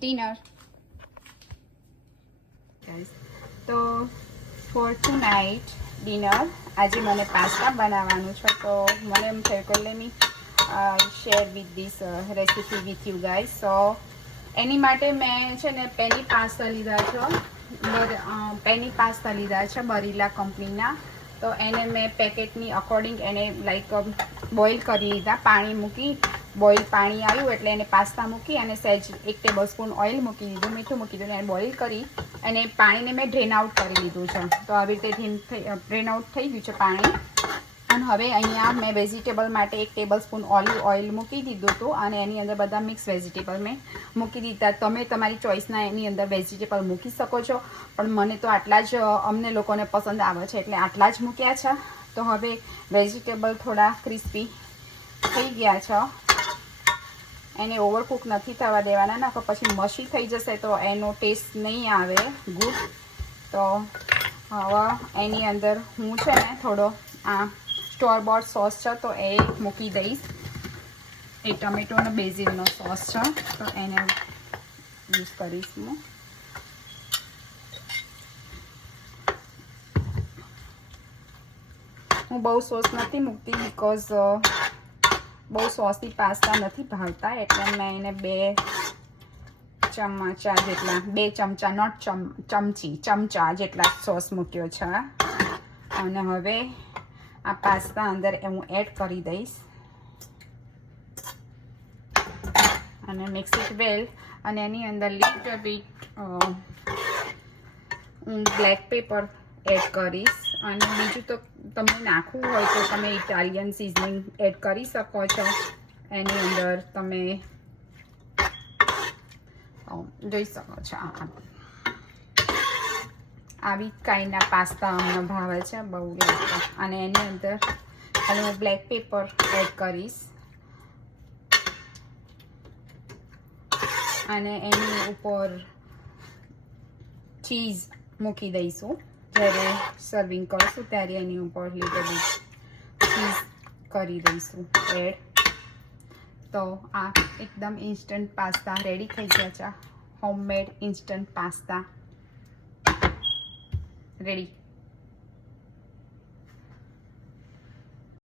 dinner. Guys, તો four tonight dinner આજે મને પાસ્તા બનાવવાનું છે. તો મને એમ થયું કે let me share with this recipe with you guys. So એની માટે મેં છે ને પેની પાસ્તા લીધા છે બરીલા કંપનીના. તો એને મેં પેકેટની અકોર્ડિંગ એને લાઈક બોઇલ કરી લીધા. પાણી મૂકી બોઇલ પાણી આવ્યું એટલે એને પાસ્તા મૂકી અને સહેજ 1 ટેબલ સ્પૂન ઓઇલ મૂકી દીધું, મીઠું મૂકી દીધું, એને બોઇલ કરી અને પાણીને મેં ડ્રેન આઉટ કરી લીધું છે. તો આવી રીતે ડ્રેન આઉટ થઈ ગયું છે પાણી. અને હવે અહીંયા મેં વેજીટેબલ માટે 1 ટેબલ સ્પૂન ઓલિવ ઓઇલ મૂકી દીધું હતું અને એની અંદર બધા મિક્સ વેજીટેબલ મેં મૂકી દીધા. તમે તમારી ચોઈસના એની અંદર વેજીટેબલ મૂકી શકો છો, પણ મને તો આટલા જ અમને લોકોને પસંદ આવે છે એટલે આટલા જ મૂક્યા છે. તો હવે વેજીટેબલ થોડા ક્રિસ્પી થઈ ગયા છે. એને ઓવરકુક નથી થવા દેવાના, ના તો પછી મસી થઈ જશે તો એનો ટેસ્ટ નહીં આવે ગુડ. તો હવે એની અંદર હું છે ને થોડો આ સ્ટોર બોટ સોસ છે તો એ મૂકી દઈશ. એ ટમેટો અને બેઝિલનો સોસ છે તો એને યુઝ કરીશ હું. હું બહુ સોસ નથી મૂકતી બિકોઝ બહુ સોસી પાસ્તા નથી ભાવતા, એટલે મેં એને 2 ચમચા જેટલા 2 ચમચા નોટ ચમચા જેટલા સોસ મૂક્યો છે. અને હવે આ પાસ્તા અંદર હું એડ કરી દઈશ અને મિક્સ ઇટ વેલ. અને એની અંદર little bit black pepper add કરીશ. અને બીજું તો તમને નાખવું હોય તો તમે ઇટાલિયન સિઝનિંગ એડ કરી શકો છો. એની અંદર તમે જોઈ શકો છો આવી કાંઈના પાસ્તા અમને ભાવે છે બહુ લાગતા. અને એની અંદર ખાલી હું બ્લેક પેપર એડ કરીશ અને એની ઉપર ચીઝ મૂકી દઈશું. જ્યારે સર્વિંગ કરશું ત્યારે એની ઉપર લીધે ચીઝ કરી દઈશું એડ. તો આ એકદમ ઇન્સ્ટન્ટ પાસ્તા રેડી થઈ ગયા છે. Homemade instant pasta ready.